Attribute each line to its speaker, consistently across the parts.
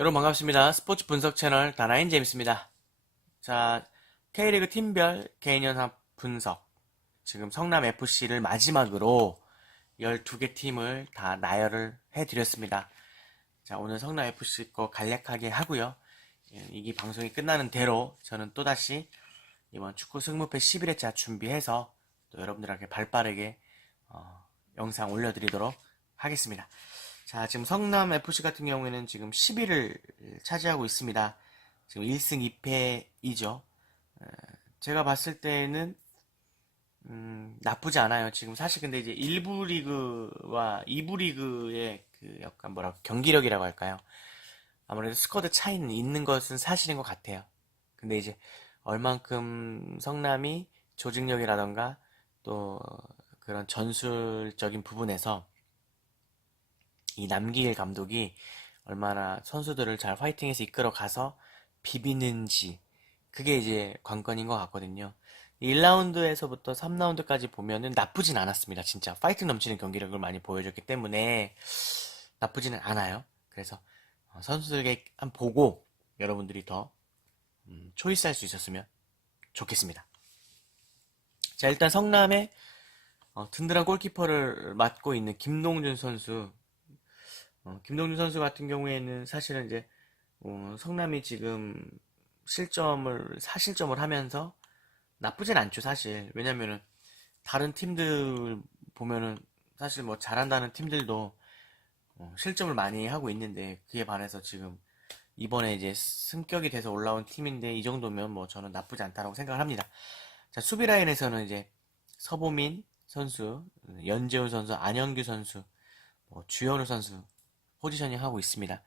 Speaker 1: 여러분 반갑습니다. 스포츠 분석 채널 다나인 제임스입니다. 자, K리그 팀별 개인 연합 분석. 지금 성남 FC를 마지막으로 12개 팀을 다 나열을 해드렸습니다. 자, 오늘 성남 FC 거 간략하게 하고요. 예, 이게 방송이 끝나는 대로 저는 또다시 이번 축구 승무패 11회차 준비해서 또 여러분들에게 발빠르게 어, 영상 올려드리도록 하겠습니다. 자, 지금 성남 FC 같은 경우에는 지금 10위를 차지하고 있습니다. 지금 1승 2패이죠. 제가 봤을 때는 음, 나쁘지 않아요. 지금 사실 근데 이제 1부 리그와 2부 리그의 그 약간 뭐라 경기력이라고 할까요? 아무래도 스쿼드 차이는 있는 것은 사실인 것 같아요. 근데 이제 얼만큼 성남이 조직력이라던가 또 그런 전술적인 부분에서 이 남기일 감독이 얼마나 선수들을 잘 화이팅해서 이끌어 가서 비비는지 그게 이제 관건인 것 같거든요. 1라운드에서부터 3라운드까지 보면은 나쁘진 않았습니다. 진짜 파이팅 넘치는 경기력을 많이 보여줬기 때문에 나쁘지는 않아요. 그래서 어, 선수들에게 한 보고 여러분들이 더 음, 초이스할 수 있었으면 좋겠습니다. 자 일단 성남의 어, 든든한 골키퍼를 맡고 있는 김동준 선수 어, 김동준 선수 같은 경우에는 사실은 이제 어, 성남이 지금 실점을 사실점을 하면서 나쁘진 않죠 사실 왜냐면은 다른 팀들 보면은 사실 뭐 잘한다는 팀들도 어, 실점을 많이 하고 있는데 그에 반해서 지금 이번에 이제 승격이 돼서 올라온 팀인데 이 정도면 뭐 저는 나쁘지 않다라고 생각을 합니다. 자 수비 라인에서는 이제 서보민 선수, 연재훈 선수, 안영규 선수, 뭐 주현우 선수 포지셔닝 하고 있습니다.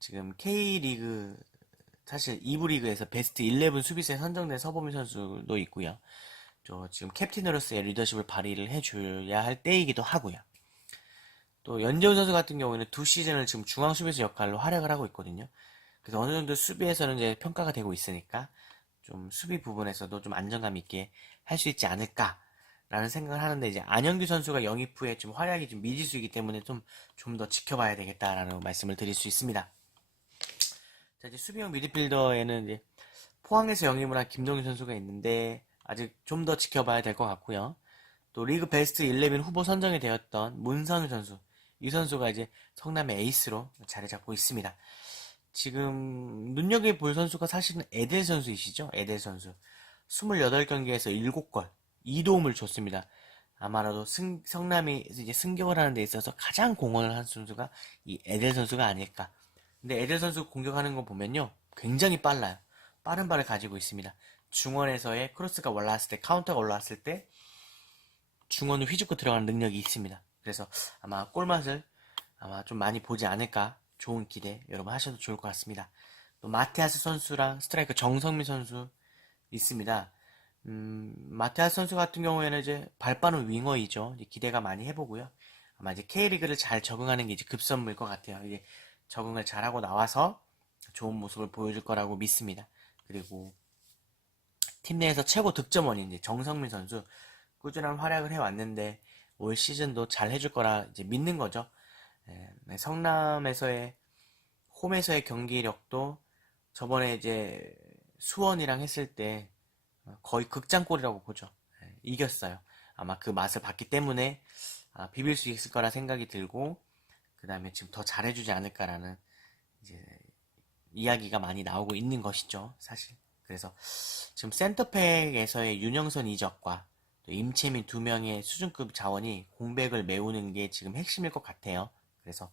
Speaker 1: 지금 K리그 사실 2부 리그에서 베스트 11 수비수에 선정된 서보민 선수도 있고요. 저 지금 캡틴으로서의 리더십을 발휘를 해줘야 할 때이기도 하고요. 또 연재훈 선수 같은 경우에는 두 시즌을 지금 중앙 수비수 역할로 활약을 하고 있거든요. 그래서 어느 정도 수비에서는 이제 평가가 되고 있으니까 좀 수비 부분에서도 좀 안정감 있게 할 수 있지 않을까 라는 생각을 하는데 이제 안영규 선수가 영입 후에 좀 활약이 좀 미지수이기 때문에 좀 좀 더 지켜봐야 되겠다라는 말씀을 드릴 수 있습니다. 자, 이제 수비형 미드필더에는 이제 포항에서 영입을 한 김동윤 선수가 있는데 아직 좀 더 지켜봐야 될 것 같고요. 또 리그 베스트 11 후보 선정이 되었던 문선우 선수. 이 선수가 이제 성남의 에이스로 자리 잡고 있습니다. 지금 눈여겨볼 선수가 사실은 에델 선수이시죠? 에델 선수. 28경기에서 7골, 2도움을 줬습니다. 아마도 승, 성남이 이제 승격을 하는 데 있어서 가장 공헌을 한 선수가 이 에델 선수가 아닐까. 근데 에델 선수 공격하는 거 보면요. 굉장히 빨라요. 빠른 발을 가지고 있습니다. 중원에서의 크로스가 올라왔을 때, 카운터가 올라왔을 때, 중원을 휘젓고 들어가는 능력이 있습니다. 그래서 아마 골맛을 아마 좀 많이 보지 않을까 좋은 기대 여러분 하셔도 좋을 것 같습니다. 또 마테아스 선수랑 스트라이커 정성민 선수 있습니다. 음, 마테아스 선수 같은 경우에는 이제 발 빠른 윙어이죠. 이제 기대가 많이 해보고요. 아마 이제 K리그를 잘 적응하는 게 이제 급선무일 것 같아요. 이제 적응을 잘하고 나와서 좋은 모습을 보여줄 거라고 믿습니다. 그리고 팀 내에서 최고 득점원인 이제 정성민 선수 꾸준한 활약을 해왔는데 올 시즌도 잘 해줄 거라 이제 믿는 거죠. 예, 네, 성남에서의 홈에서의 경기력도 저번에 이제 수원이랑 했을 때 거의 극장골이라고 보죠. 예, 이겼어요. 아마 그 맛을 봤기 때문에 아, 비빌 수 있을 거라 생각이 들고 그 다음에 지금 더 잘해주지 않을까라는 이제 이야기가 많이 나오고 있는 것이죠. 사실. 그래서 지금 센터팩에서의 윤영선 이적과 또 임채민 두 명의 수준급 자원이 공백을 메우는 게 지금 핵심일 것 같아요. 그래서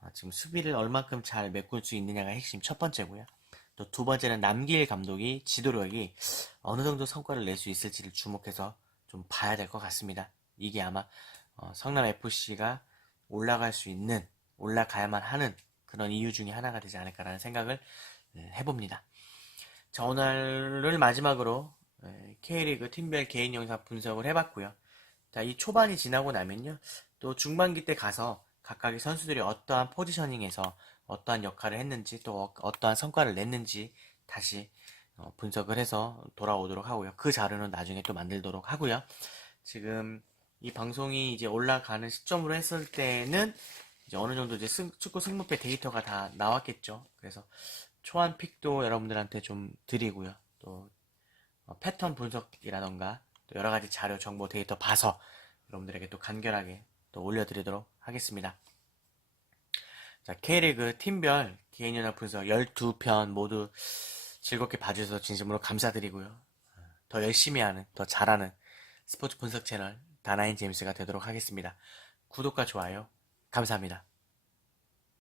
Speaker 1: 어, 지금 수비를 얼만큼 잘 메꿀 수 있느냐가 핵심 첫 번째고요. 또 두 번째는 남길 감독이 지도력이 어느 정도 성과를 낼 수 있을지를 주목해서 좀 봐야 될 것 같습니다. 이게 아마 어, 성남 FC가 올라갈 수 있는 올라가야만 하는 그런 이유 중에 하나가 되지 않을까라는 생각을 네, 해봅니다. 자 오늘을 마지막으로 네, K리그 팀별 개인 영상 분석을 해봤고요. 자 이 초반이 지나고 나면요 또 중반기 때 가서 각각의 선수들이 어떠한 포지셔닝에서 어떠한 역할을 했는지 또 어- 어떠한 성과를 냈는지 다시 어, 분석을 해서 돌아오도록 하고요. 그 자료는 나중에 또 만들도록 하고요. 지금 이 방송이 이제 올라가는 시점으로 했을 때는 이제 어느 정도 이제 승- 축구 승부패 데이터가 다 나왔겠죠. 그래서 초안 픽도 여러분들한테 좀 드리고요. 또 어, 패턴 분석이라던가 또 여러 가지 자료, 정보, 데이터 봐서 여러분들에게 또 간결하게 또 올려드리도록 하겠습니다. 자, K리그 팀별 개인연합 분석 12편 모두 즐겁게 봐주셔서 진심으로 감사드리고요. 더 열심히 하는, 더 잘하는 스포츠 분석 채널 다나인 제임스가 되도록 하겠습니다. 구독과 좋아요 감사합니다.